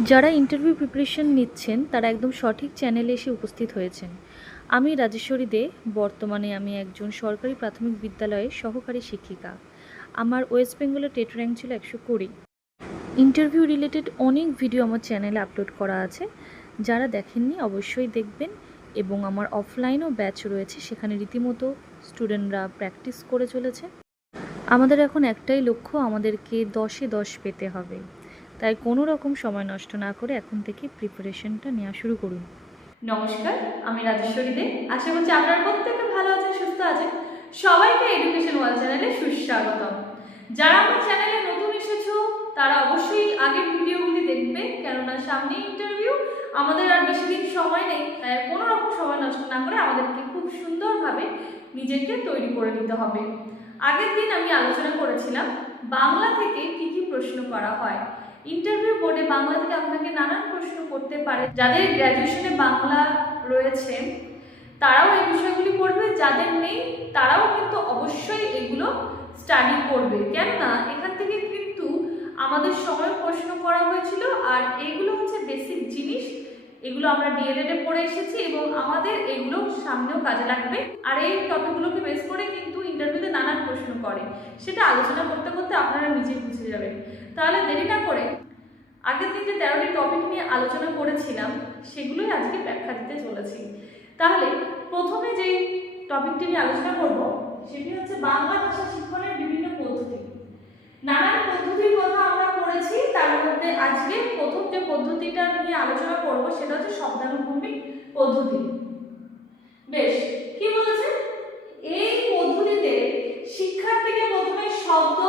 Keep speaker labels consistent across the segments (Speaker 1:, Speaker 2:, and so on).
Speaker 1: যারা interview preparation নিচ্ছেন, তারা একদম সঠিক চ্যানেলে এসে উপস্থিত হয়েছেন। আমি রাজেশ্বরী দে, বর্তমানে আমি একজন সরকারি প্রাথমিক বিদ্যালয়ের সহকারী শিক্ষিকা। আমার ওয়েস্ট বেঙ্গলের টেট র্যাঙ্ক ছিল একশো কুড়ি। ইন্টারভিউ রিলেটেড অনেক ভিডিও আমার চ্যানেলে আপলোড করা আছে। যারা দেখেননি, অবশ্যই দেখবেন এবং আমার অফলাইনও ব্যাচ রয়েছে, সেখানে রীতিমতো স্টুডেন্টরা প্র্যাকটিস করে চলেছে। আমাদের এখন একটাই লক্ষ্য, আমাদেরকে দশে দশ পেতে হবে। তাই কোনো রকম সময় নষ্ট না করে এখন থেকে প্রিপারেশনটা নেওয়া শুরু করুন।
Speaker 2: নমস্কার, আমি রাজেশ্বরী দে। আশা করছি আপনারা প্রত্যেকে ভালো আছেন, সুস্থ আছেন। সবাইকে এডুকেশন ওয়াল চ্যানেলে সুস্বাগতম। যারা আমার চ্যানেলে নতুন এসেছ, তারা অবশ্যই আগের ভিডিওগুলি দেখবে, কেননা সামনে ইন্টারভিউ আমাদের আর বেশি দিন সময় নেই, তাই কোনো রকম সময় নষ্ট না করে আমাদেরকে খুব সুন্দরভাবে নিজেকে তৈরি করে নিতে হবে। আগের দিন আমি আলোচনা করেছিলাম, বাংলা থেকে কি কি প্রশ্ন করা হয়। ইন্টারভিউ বোর্ডে বাংলা থেকে আপনাকে নানান প্রশ্ন করতে পারে। যাদের গ্র্যাজুয়েশনে বাংলা রয়েছে, তারাও এই বিষয়গুলি পড়বে। যাদের নেই, তারাও কিন্তু অবশ্যই এগুলো স্টাডি করবে। কেননা, এখান থেকে কিন্তু আমাদের সময় প্রশ্ন করা হয়েছিল, আর এগুলো হচ্ছে বেসিক জিনিস। এগুলো আমরা ডিএলএডে পড়ে এসেছি এবং আমাদের এগুলো সামনেও কাজে লাগবে। আর এই টপিকগুলোকে বেস করে কিন্তু ইন্টারভিউতে নানান প্রশ্ন করে। সেটা আলোচনা করতে করতে আপনারা নিজেই বুঝে যাবেন। তাহলে দেরি না করে আগের দিন যে তেরোটি টপিক নিয়ে আলোচনা করেছিলাম, সেগুলোই আজকে ব্যাখ্যা দিতে চলেছি। তাহলে প্রথমে যে টপিকটি নিয়ে আলোচনা করব, সেটি হচ্ছে বাংলা ভাষা শিক্ষণের বিভিন্ন পদ্ধতি। নানান পদ্ধতির কথা আমরা পড়েছি, তার মধ্যে আজকে প্রথম যে পদ্ধতিটা নিয়ে আলোচনা করব, সেটা হচ্ছে শব্দানুভূমিক পদ্ধতি। বেশ, কি বলেছে? এই পদ্ধতিতে শিক্ষার্থীকে প্রথমে শব্দ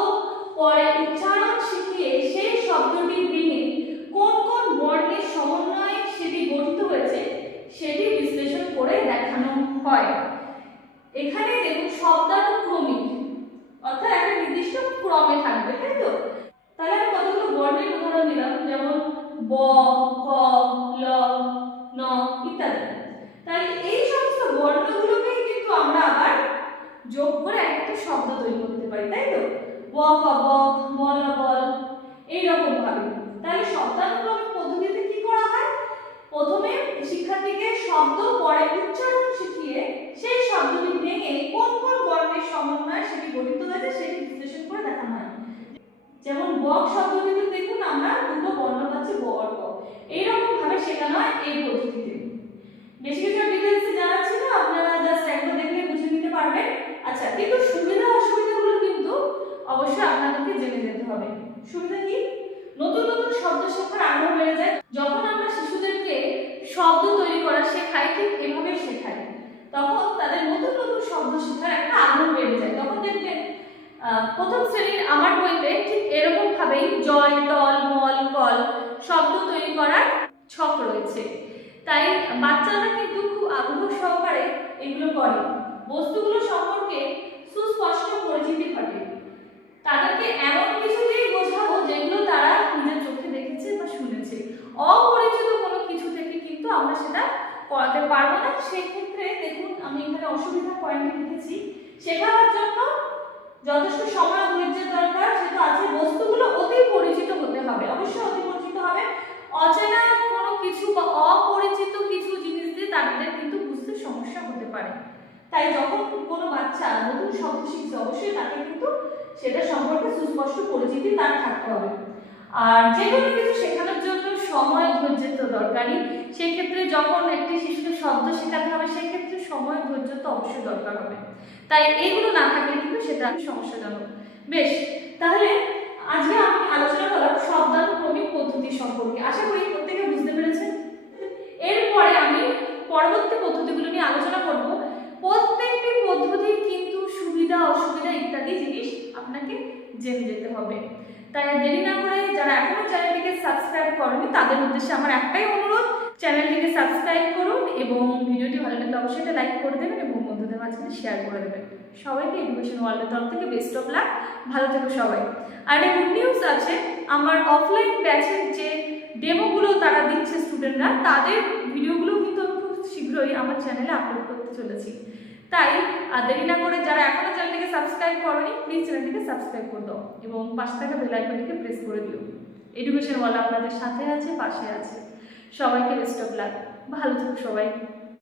Speaker 2: পরে উচ্চারণ শিখিয়ে সেই শব্দটি ভেঙে কোন কোন বর্ণের সমন্বয়ে সেটি গঠিত হয়েছে সেটি বিশ্লেষণ করে দেখানো হয়। এখানে দেখুন শব্দানুক্রমিক, অর্থাৎ একটা নির্দিষ্ট ক্রমে থাকবে, তাই তো? তাহলে আমি কতগুলো বর্ণের উদাহরণ দিলাম, যেমন ব, ক, ল, ন ইত্যাদি। তাহলে এই সমস্ত বর্ণগুলোকেই কিন্তু আমরা আবার যোগ করে একটা শব্দ তৈরি করতে পারি, তাই তো? ব, ক বক বল বল এইরকম ভাবে তাহলে শব্দানুক্রমিক পদ্ধতিতে কি করা হয়? প্রথমে শিক্ষার্থীকে শব্দ পরে উচ্চারণ শিখিয়ে সেই শব্দটি ভেঙে কোন কোন বর্ণের সমন্বয়ে সেটি গঠিত হয়েছে সেটি বিশ্লেষণ করে দেখানো হয়। যেমন বক শব্দটিতে দেখুন আমরা দুটো বর্ণ পাচ্ছি ব আর ক এইরকম ভাবে শেখানো হয় এই পদ্ধতিতে বেশি কিছু ডিটেলসে জানার ছিল আপনারা জাস্ট একবার দেখলে বুঝে নিতে পারবেন আচ্ছা কিন্তু সুবিধা অসুবিধাগুলো কিন্তু অবশ্যই আপনাদেরকে জেনে যেতে হবে সুবিধা কি নতুন নতুন শব্দ শেখার আগ্রহ বেড়ে যায় যখন আমরা শিশুদেরকে শব্দ তৈরি করা শেখাই এভাবে শেখাই তখন তাদের নতুন নতুন শব্দ শেখার একটা আগ্রহ বেড়ে যায়। তখন দেখবেন প্রথম শ্রেণির আমার বইতে ঠিক এরকম ভাবেই জল, টল, মল, কল শব্দ তৈরি করার ছক রয়েছে। তাই বাচ্চারা কিন্তু খুব আগ্রহ সহকারে এগুলো করে। বস্তুগুলো সম্পর্কে সুস্পষ্ট পরিচিতি ঘটে। তাদেরকে এমন কিছু দিয়ে বোঝাবো যেগুলো তারা নিজের চোখে দেখেছে বা শুনেছে। অপরিচিত কোনো কিছু থেকে কিন্তু আমরা সেটা করাতে পারব না সেই ক্ষেত্রে দেখুন, আমি এখানে অসুবিধা পয়েন্ট লিখেছি শেখানোর জন্য যথেষ্ট সময়, ধৈর্যের দরকার সেটা আছে বস্তুগুলো অতি পরিচিত হতে হবে, অবশ্যই অতি পরিচিত হবে। অচেনা কোনো কিছু বা অপরিচিত কিছু জিনিস দিয়ে তাদের কিন্তু বুঝতে সমস্যা হতে পারে। তাই যখন কোনো বাচ্চা নতুন শব্দ শিখছে, অবশ্যই তাকে কিন্তু সেটা সম্পর্কে সুস্পষ্ট পরিচিতি তার থাকতে হবে। আর যে কোনো কিছু সময় ধৈর্যের তো দরকারই। সেক্ষেত্রে যখন একটি শিশুকে শব্দ শেখাতে হবে, সেক্ষেত্রে সময় ধৈর্য তো অবশ্যই দরকার হবে। তাই এইগুলো না থাকলে কিন্তু সেটা সমস্যাজনক। বেশ, তাহলে আজকে আমি আলোচনা করলাম শব্দানুক্রমিক পদ্ধতি সম্পর্কে। আশা করি প্রত্যেকে বুঝতে পেরেছেন। এরপরে আমি পরবর্তী পদ্ধতিগুলো নিয়ে আলোচনা করব। প্রত্যেকটি পদ্ধতির কিন্তু সুবিধা, অসুবিধা ইত্যাদি জিনিস আপনাকে জেনে যেতে হবে। তাই দেরি না করে যারা এখনও চ্যানেলটিকে সাবস্ক্রাইব করেনি, তাদের উদ্দেশ্যে আমার একটাই অনুরোধ, চ্যানেলটিকে সাবস্ক্রাইব করুন এবং ভিডিওটি ভালো লাগলে অবশ্যই লাইক করে দেবেন এবং বন্ধুদের মাঝখানে শেয়ার করে দেবেন। সবাইকে এডুকেশন ওয়ার্ল্ডের তরফ থেকে বেস্ট অফ লাক ভালো থেকো সবাই। আর একটা গুড নিউজ আছে, আমার অফলাইন ব্যাচের যে ডেমোগুলো তারা দিচ্ছে স্টুডেন্টরা তাদের ভিডিওগুলো কিন্তু খুব শীঘ্রই আমার চ্যানেলে আপলোড করতে চলেছি। তাই, আর দেরি না করে যারা এখনও চ্যানেলটিকে সাবস্ক্রাইব করেনি প্লিজ চ্যানেলটিকে সাবস্ক্রাইব করে দাও এবং পাশে থাকা বেল আইকনটিকে প্রেস করে দিও। এডুকেশন ওয়ালা আপনাদের সাথে আছে, পাশে আছে। সবাইকে বেস্ট অফ লাক ভালো থাকুক সবাই।